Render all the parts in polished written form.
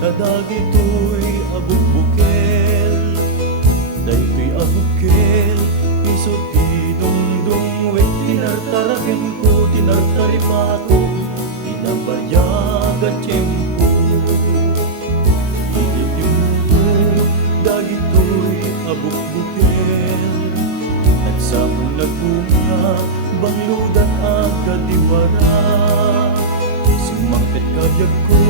Kadagito'y abuk-bukel, dayto'y abukel, isot idungdung wet tinartaragen ko, tinartarima ko, inabayaga tiyempo. Ilitim ko, dagito'y abuk-bukel, nagsamong nagbunga, bangludan agad diwara. Simangpet kabyag ko,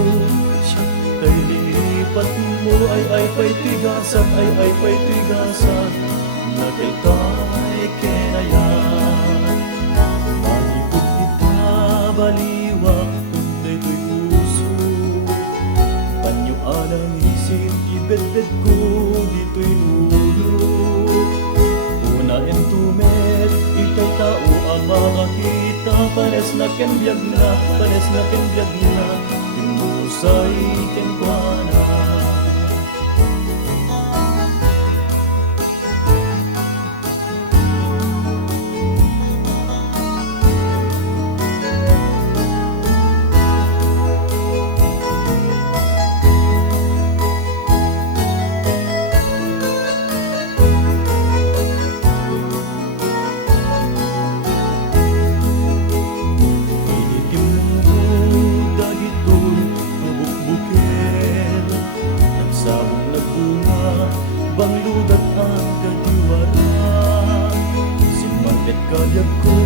siya kay lilipat mo, ay pa'y tigasan, ay pa'y tigasan, nagalkay kenayan. Malipot kita baliwa, tunday to'y puso, panyo alang isin, ibedbed ko, dito'y ulo. Una entumet, itay tao ang makakita, pares na kenbyag na, pares na kenbyag na, timusay kenkwana. Bangludat ang kadiwara, simangpet kabyag ko,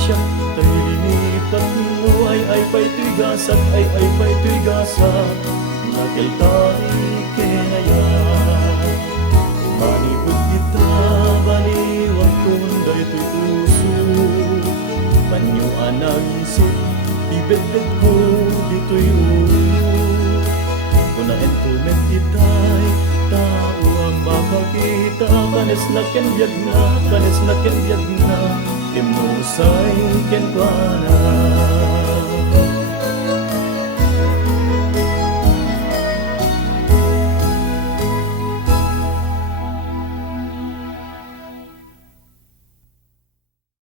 siya tay linipat mo, ay pa'y tigasan, ay pa'y tigasan, nagaltay kenayan. Manipod kita baliwang tunday to'y puso, panyo anang isip, ibedbed ko, dito'y ulo. Kuna entumet itay tao ang makakita, panes na kenbyag na, panes na kenbyag na, timusay kenkwana.